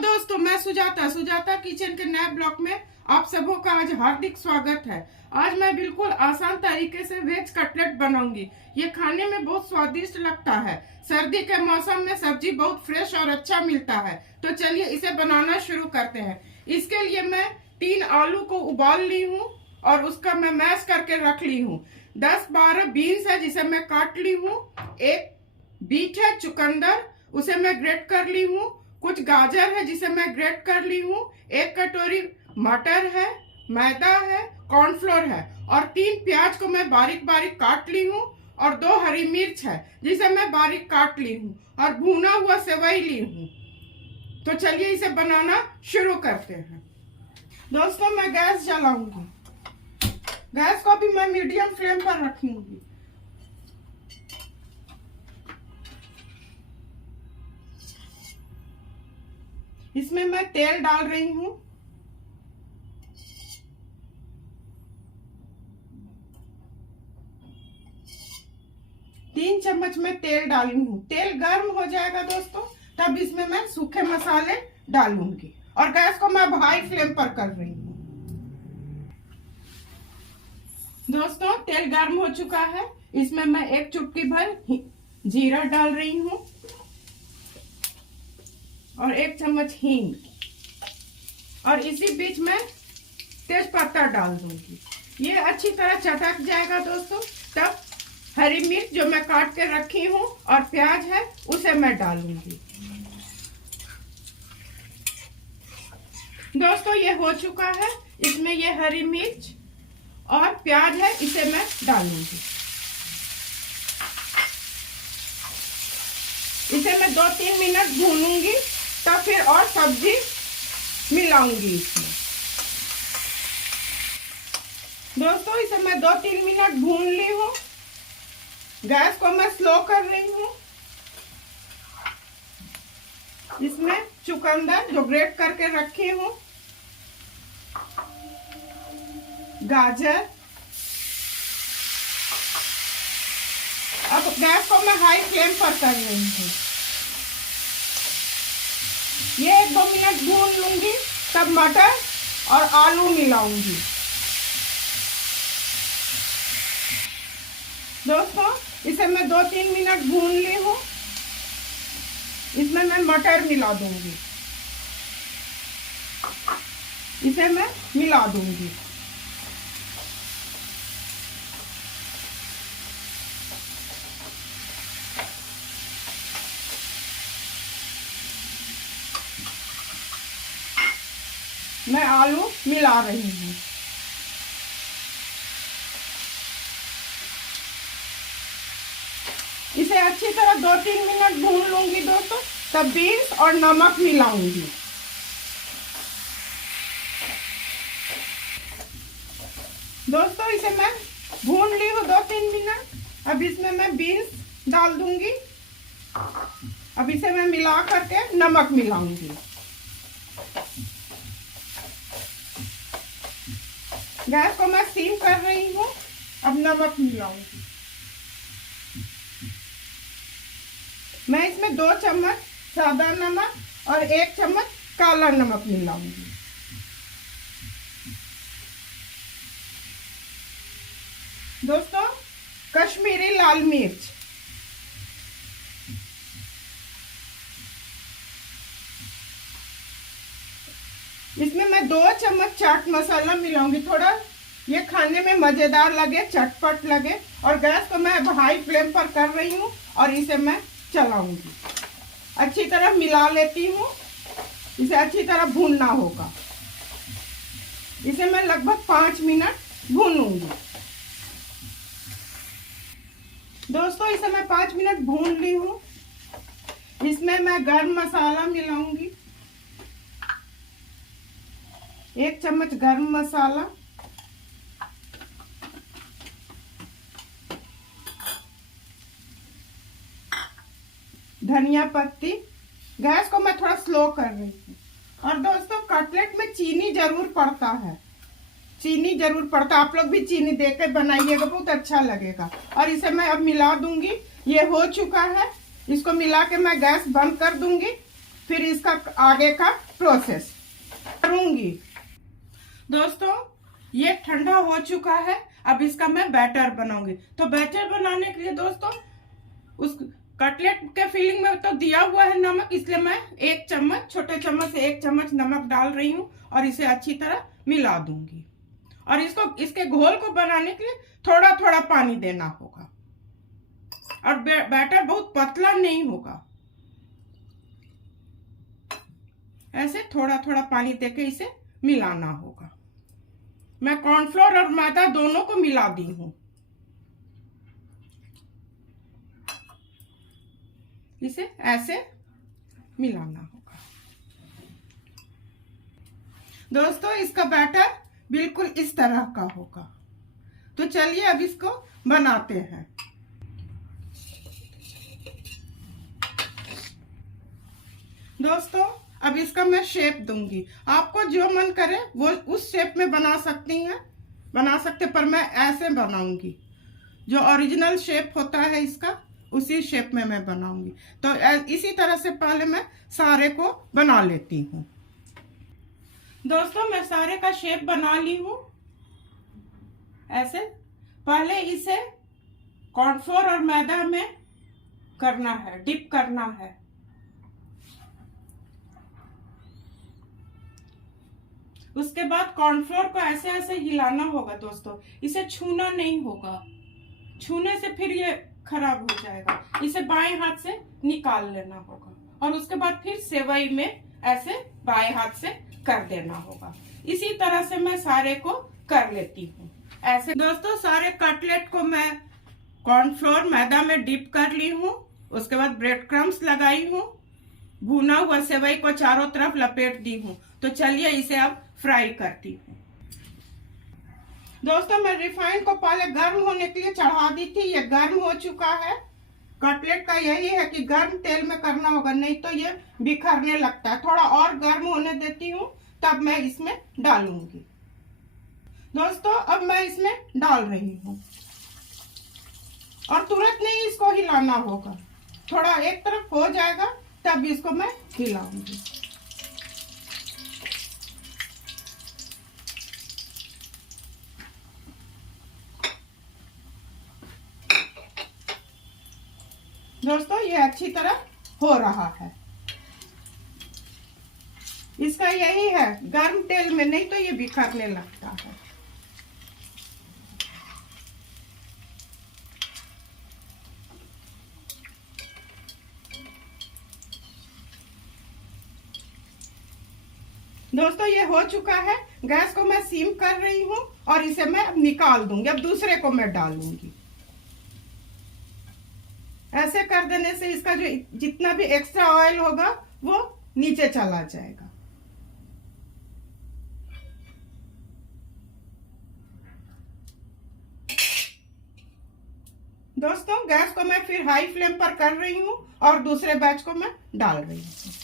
दोस्तों, मैं सुजाता किचन के नए ब्लॉग में आप सबों का आज हार्दिक स्वागत है। आज मैं बिल्कुल आसान तरीके से वेज कटलेट बनाऊंगी। ये खाने में बहुत स्वादिष्ट लगता है। सर्दी के मौसम में सब्जी बहुत फ्रेश और अच्छा मिलता है। तो चलिए इसे बनाना शुरू करते हैं। इसके लिए मैं 3 आलू को उबाल ली हूँ और उसका मैं मैश करके रख ली हूँ। 10-12 बीन्स है जिसे मैं काट ली हूँ। एक बीट है चुकंदर, उसे मैं ग्रेट कर ली हूँ। कुछ गाजर है जिसे मैं ग्रेट कर ली हूँ। 1 कटोरी मटर है, मैदा है, कॉर्नफ्लोर है और 3 प्याज को मैं बारीक बारीक काट ली हूँ और 2 हरी मिर्च है जिसे मैं बारीक काट ली हूँ और भुना हुआ सेवई ली हूँ। तो चलिए इसे बनाना शुरू करते हैं। दोस्तों, मैं गैस जलाऊंगी। गैस को भी मैं मीडियम फ्लेम पर रखूंगी। इसमें मैं तेल डाल रही हूँ। तीन चम्मच में तेल डाली हूँ। तेल गर्म हो जाएगा दोस्तों, तब इसमें मैं सूखे मसाले डालूंगी और गैस को मैं हाई फ्लेम पर कर रही हूँ। दोस्तों, तेल गर्म हो चुका है। इसमें मैं 1 चुटकी भर जीरा डाल रही हूँ और 1 चम्मच हींग और इसी बीच में तेज पत्ता डाल दूंगी। ये अच्छी तरह चटक जाएगा दोस्तों, तब हरी मिर्च जो मैं काट के रखी हूँ और प्याज है उसे मैं डालूंगी। दोस्तों, ये हो चुका है। इसमें ये हरी मिर्च और प्याज है, इसे मैं डालूंगी। इसे मैं 2-3 मिनट भूनूंगी, तब फिर और सब्जी मिलाऊंगी इसमें। दोस्तों, इसे मैं 2-3 मिनट भून ली हूँ। गैस को मैं स्लो कर रही हूँ। इसमें चुकंदर जो ग्रेट करके रखी हूँ, गाजर, अब गैस को मैं हाई फ्लेम पर कर रही हूँ। ये 1-2 मिनट भून लूंगी, तब मटर और आलू मिलाऊंगी। दोस्तों, इसे मैं 2-3 मिनट भून ली हूँ। इसमें मैं मटर मिला दूंगी। इसे मैं मिला दूंगी। मैं आलू मिला रही हूँ। इसे अच्छी तरह 2-3 मिनट भून लूंगी दोस्तों, तब बीन्स और नमक मिलाऊंगी। दोस्तों, इसे मैं भून ली हूँ 2-3 मिनट। अब इसमें मैं बीन्स डाल दूंगी। अब इसे मैं मिला करके नमक मिलाऊंगी। गैस को मैं सीम कर रही हूँ। अब नमक मिलाऊंगी। मैं इसमें 2 चम्मच सादा नमक और 1 चम्मच काला नमक मिलाऊंगी। दोस्तों, कश्मीरी लाल मिर्च, इसमें मैं 2 चम्मच चाट मसाला मिलाऊंगी। थोड़ा ये खाने में मजेदार लगे, चटपट लगे। और गैस को मैं हाई फ्लेम पर कर रही हूँ और इसे मैं चलाऊंगी। अच्छी तरह मिला लेती हूँ। इसे अच्छी तरह भूनना होगा। इसे मैं लगभग 5 मिनट भूनूंगी। दोस्तों, इसे मैं 5 मिनट भून ली हूँ। इसमें मैं गरम मसाला मिलाऊंगी। 1 चम्मच गरम मसाला, धनिया पत्ती। गैस को मैं थोड़ा स्लो कर रही हूँ। और दोस्तों, कटलेट में चीनी जरूर पड़ता है। चीनी जरूर पड़ता है। आप लोग भी चीनी देकर बनाइएगा, बहुत अच्छा लगेगा। और इसे मैं अब मिला दूंगी। ये हो चुका है। इसको मिला के मैं गैस बंद कर दूंगी। फिर इसका आगे का प्रोसेस करूंगी। दोस्तों ये ठंडा हो चुका है, अब इसका मैं बैटर बनाऊंगी। तो बैटर बनाने के लिए दोस्तों उस कटलेट के फिलिंग में तो दिया हुआ है नमक, इसलिए मैं 1 चम्मच, छोटे चम्मच से 1 चम्मच नमक डाल रही हूँ और इसे अच्छी तरह मिला दूंगी। और इसके घोल को बनाने के लिए थोड़ा थोड़ा पानी देना होगा और बैटर बहुत पतला नहीं होगा। ऐसे थोड़ा थोड़ा पानी देके इसे मिलाना होगा। मैं कॉर्नफ्लोर और मैदा दोनों को मिला दी हूं। इसे ऐसे मिलाना होगा। दोस्तों इसका बैटर बिल्कुल इस तरह का होगा। तो चलिए अब इसको बनाते हैं। दोस्तों अब इसका मैं शेप दूंगी, आपको जो मन करे वो उस शेप में बना सकते, पर मैं ऐसे बनाऊंगी। जो ओरिजिनल शेप होता है इसका, उसी शेप में मैं बनाऊंगी। तो इसी तरह से पहले मैं सारे को बना लेती हूँ। दोस्तों मैं सारे का शेप बना ली हूँ। ऐसे पहले इसे कॉर्नफ्लोर और मैदा में करना है, डिप करना है। उसके बाद कॉर्नफ्लोर को ऐसे ऐसे हिलाना होगा दोस्तों, इसे छूना नहीं होगा, छूने से फिर ये खराब हो जाएगा। इसे बाएं हाथ से निकाल लेना होगा और उसके बाद फिर सेवई में ऐसे बाएं हाथ से कर देना होगा। इसी तरह से मैं सारे को कर लेती हूँ। ऐसे दोस्तों सारे कटलेट को मैं कॉर्नफ्लोर मैदा में डिप कर ली हूँ। उसके बाद ब्रेड क्रम्स लगाई हूँ, भुना हुआ सेवई को चारों तरफ लपेट दी हूँ। तो चलिए इसे अब फ्राई करती हूँ। दोस्तों मैं रिफाइंड को पहले गर्म होने के लिए चढ़ा दी थी, ये गर्म हो चुका है। कटलेट का यही है कि गर्म तेल में करना होगा, नहीं तो ये बिखरने लगता है। थोड़ा और गर्म होने देती हूँ, तब मैं इसमें डालूंगी। दोस्तों अब मैं इसमें डाल रही हूँ और तुरंत नहीं इसको हिलाना होगा, थोड़ा एक तरफ हो जाएगा तब इसको मैं हिलाऊंगी। दोस्तों ये अच्छी तरह हो रहा है। इसका यही है, गर्म तेल में, नहीं तो ये बिखरने लगता है। दोस्तों ये हो चुका है। गैस को मैं सीम कर रही हूँ और इसे मैं अब निकाल दूंगी। अब दूसरे को मैं डालूंगी। ऐसे कर देने से इसका जो जितना भी एक्स्ट्रा ऑयल होगा वो नीचे चला जाएगा। दोस्तों गैस को मैं फिर हाई फ्लेम पर कर रही हूँ और दूसरे बैच को मैं डाल रही हूँ।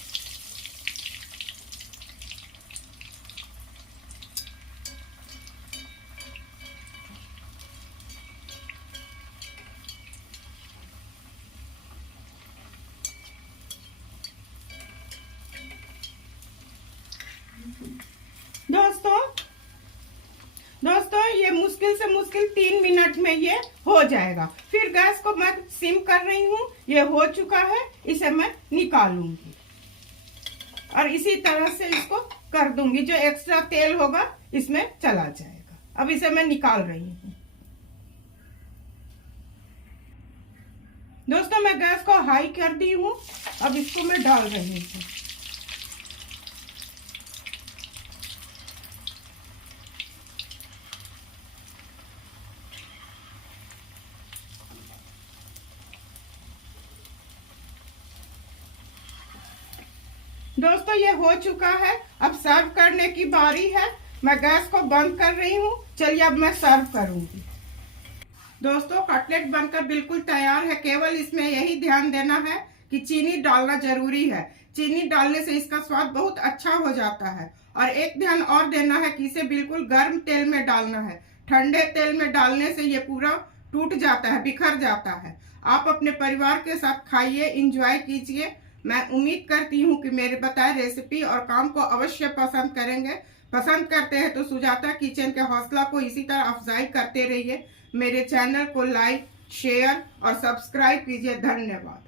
दोस्तों ये मुश्किल से मुश्किल 3 मिनट में ये हो जाएगा। फिर गैस को मैं सिम कर रही हूँ। ये हो चुका है, इसे मैं निकालूंगी और इसी तरह से इसको कर दूंगी। जो एक्स्ट्रा तेल होगा इसमें चला जाएगा। अब इसे मैं निकाल रही हूँ। दोस्तों मैं गैस को हाई कर दी हूँ, अब इसको मैं डाल रही हूँ। दोस्तों ये हो चुका है, अब सर्व करने की बारी है। मैं गैस को बंद कर रही हूँ। चलिए अब मैं सर्व करूंगी। दोस्तों कटलेट बनकर बिल्कुल तैयार है। केवल इसमें यही ध्यान देना है कि चीनी डालना जरूरी है। चीनी डालने से इसका स्वाद बहुत अच्छा हो जाता है। और एक ध्यान और देना है कि इसे बिल्कुल गर्म तेल में डालना है। ठंडे तेल में डालने से ये पूरा टूट जाता है, बिखर जाता है। आप अपने परिवार के साथ खाइए, इंजॉय कीजिए। मैं उम्मीद करती हूँ कि मेरे बताए रेसिपी और काम को अवश्य पसंद करेंगे। पसंद करते हैं तो सुजाता किचन के हौसला को इसी तरह अफजाई करते रहिए। मेरे चैनल को लाइक, शेयर और सब्सक्राइब कीजिए। धन्यवाद।